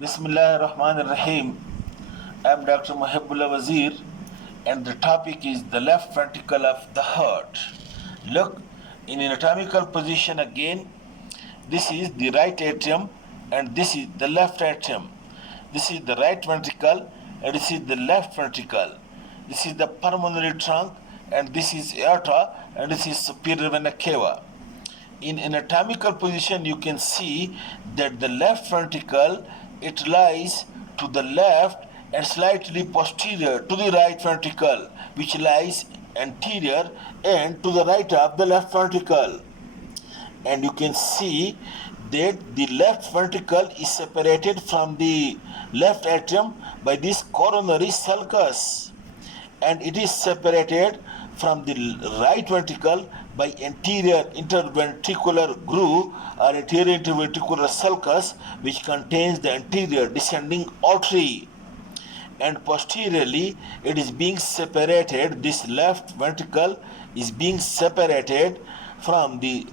Bismillahirrahmanirrahim. I am Dr. Mohib and the topic is the left ventricle of the heart. Look in anatomical position again. This is the right atrium and this is the left atrium. This is the right ventricle and this is the left ventricle. This is the pulmonary trunk and this is aorta and this is superior vena cava. In anatomical position you can see that the left ventricle, it lies to the left and slightly posterior to the right ventricle, which lies anterior and to the right of the left ventricle. And you can see that the left ventricle is separated from the left atrium by this coronary sulcus, and it is separated from the right ventricle by anterior interventricular groove or anterior interventricular sulcus, which contains the anterior descending artery. And posteriorly it is being separated, this left ventricle is being separated from the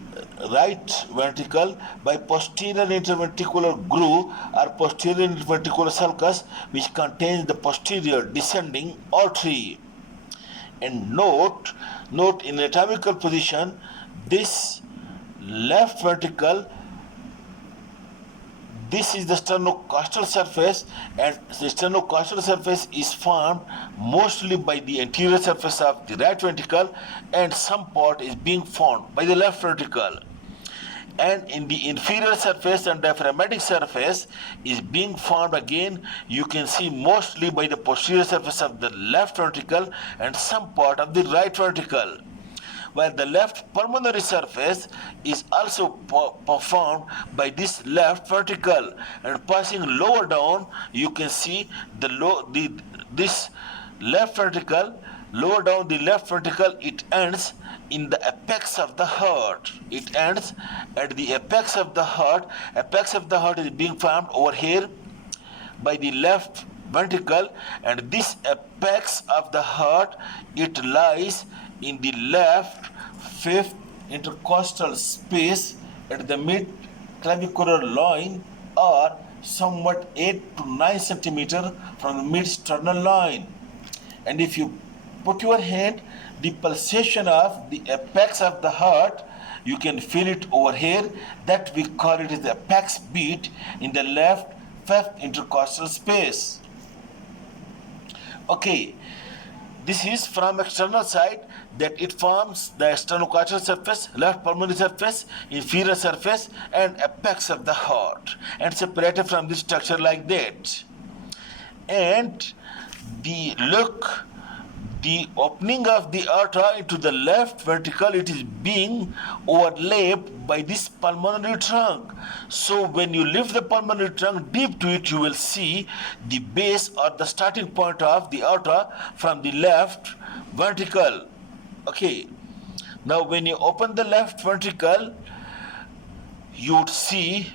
right ventricle by posterior interventricular groove or posterior interventricular sulcus, which contains the posterior descending artery. And note in anatomical position, this left ventricle, this is the sternocostal surface, and the sternocostal surface is formed mostly by the anterior surface of the right ventricle, and some part is being formed by the left ventricle. And in the inferior surface and diaphragmatic surface is being formed again, you can see mostly by the posterior surface of the left ventricle and some part of the right ventricle, while the left pulmonary surface is also performed by this left ventricle. And passing lower down, you can see this left ventricle. Lower down the left ventricle, it ends in the apex of the heart. It ends at the apex of the heart. Apex of the heart is being formed over here by the left ventricle, and this apex of the heart, it lies in the left fifth intercostal space at the mid clavicular line, or somewhat 8 to 9 centimeter from the mid sternal line. And if you put your hand, the pulsation of the apex of the heart, you can feel it over here, that we call it as the apex beat in the left fifth intercostal space. Okay, this is from external side, that it forms the sternocostal surface, left pulmonary surface, inferior surface, and apex of the heart, and separated from this structure like that. And the opening of the aorta into the left ventricle, it is being overlapped by this pulmonary trunk. So when you lift the pulmonary trunk deep to it, you will see the base or the starting point of the aorta from the left ventricle. Okay, now when you open the left ventricle, you would see,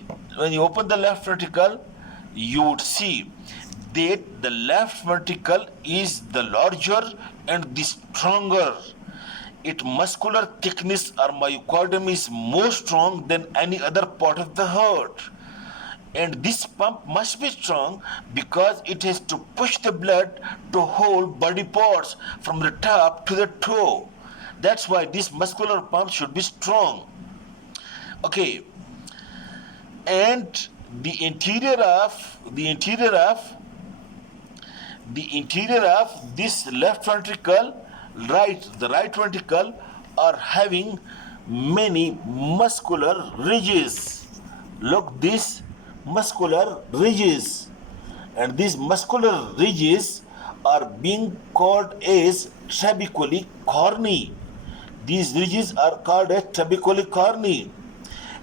that the left ventricle is the larger and the stronger. Its muscular thickness or myocardium is more strong than any other part of the heart. And this pump must be strong because it has to push the blood to whole body parts from the top to the toe. That's why this muscular pump should be strong. Okay, and the interior of this left ventricle, the right ventricle, are having many muscular ridges. Look, these muscular ridges, and these muscular ridges are being called as trabeculae corni. These ridges are called as trabeculae corni,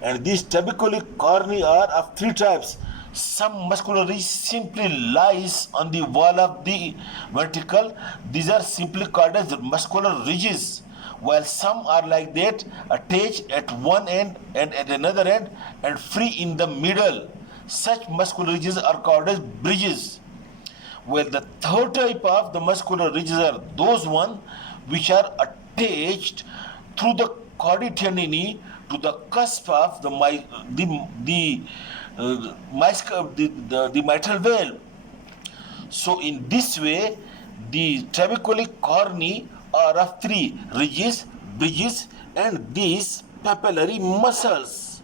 and these trabeculae corni are of three types. Some muscular ridge simply lies on the wall of the ventricle. These are simply called as muscular ridges, while some are like that, attached at one end and at another end and free in the middle. Such muscular ridges are called as bridges. Well, the third type of the muscular ridges are those ones which are attached through the chordae tendineae to the cusp of the the mitral valve. So in this way, the trabeculae corni are of three: ridges, bridges, and these papillary muscles.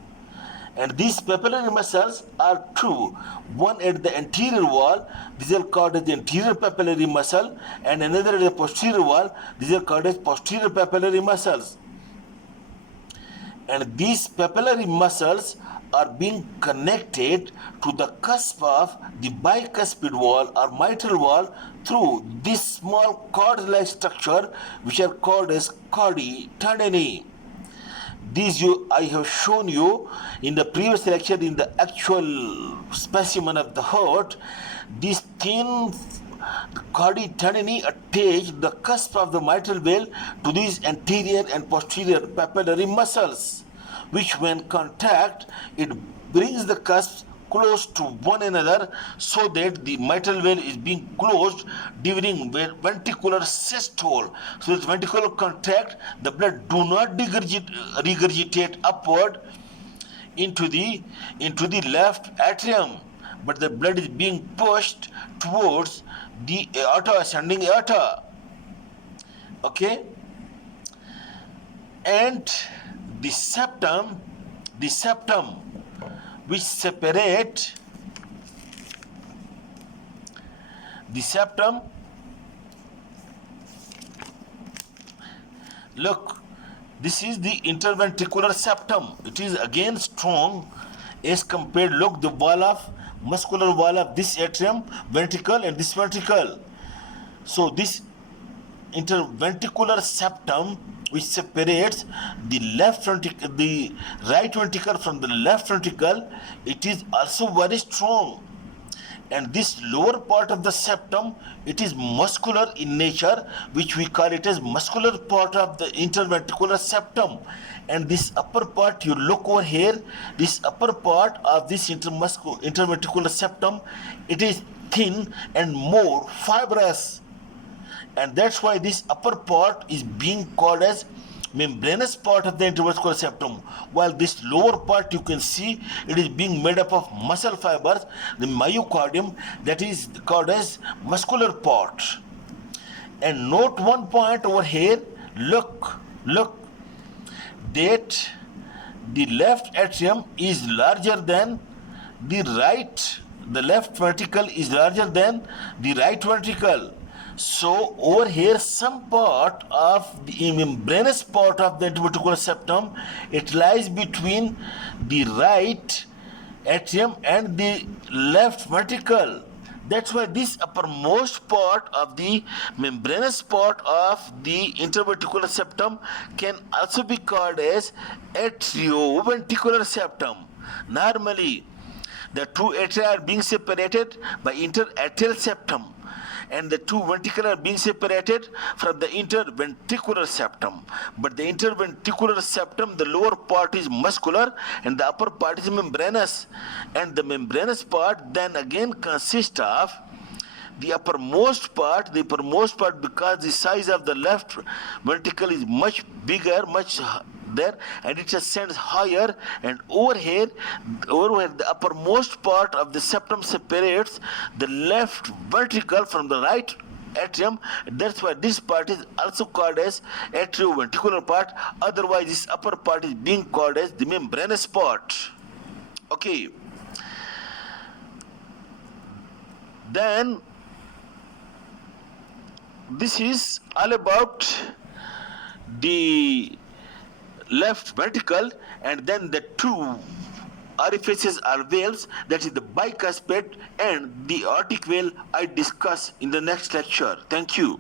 And these papillary muscles are two. One at the anterior wall, these are called as the anterior papillary muscle, and another at the posterior wall, these are called as posterior papillary muscles. And these papillary muscles are being connected to the cusp of the bicuspid wall or mitral wall through this small cord-like structure, which are called as chordae tendineae. These I have shown you in the previous lecture in the actual specimen of the heart. These thin chordae tendineae attach the cusp of the mitral valve to these anterior and posterior papillary muscles, which when contact, it brings the cusps close to one another so that the mitral valve is being closed during ventricular systole. So that ventricular contact, the blood do not regurgitate upward into the left atrium, but the blood is being pushed towards the aorta, ascending aorta. Okay? And the septum which separate the septum, look, this is the interventricular septum. It is again strong as compared, look, the wall of muscular wall of this atrium, ventricle, and this ventricle. So this interventricular septum, which separates the right ventricle from the left ventricle, it is also very strong. And this lower part of the septum, it is muscular in nature, which we call it as muscular part of the interventricular septum. And this upper part, you look over here, this upper part of this interventricular septum, it is thin and more fibrous. And that's why this upper part is being called as membranous part of the interventricular septum, while this lower part, you can see, it is being made up of muscle fibers, the myocardium, that is called as muscular part. And note one point over here, look, that the left atrium is larger than the right, the left ventricle is larger than the right ventricle. So over here, some part of the membranous part of the interventricular septum, it lies between the right atrium and the left ventricle. That's why this uppermost part of the membranous part of the interventricular septum can also be called as atrioventricular septum. Normally, the two atria are being separated by interatrial septum, and the two ventricles are being separated from the interventricular septum. But the interventricular septum, the lower part is muscular and the upper part is membranous. And the membranous part then again consists of the uppermost part, because the size of the left ventricle is much bigger, much there, and it ascends higher, and over here the uppermost part of the septum separates the left ventricle from the right atrium. That's why this part is also called as atrioventricular part. Otherwise, this upper part is being called as the membranous part. Okay. Then this is all about the left ventricle, and then the two orifices or valves, that is the bicuspid and the aortic valve, I discuss in the next lecture. Thank you.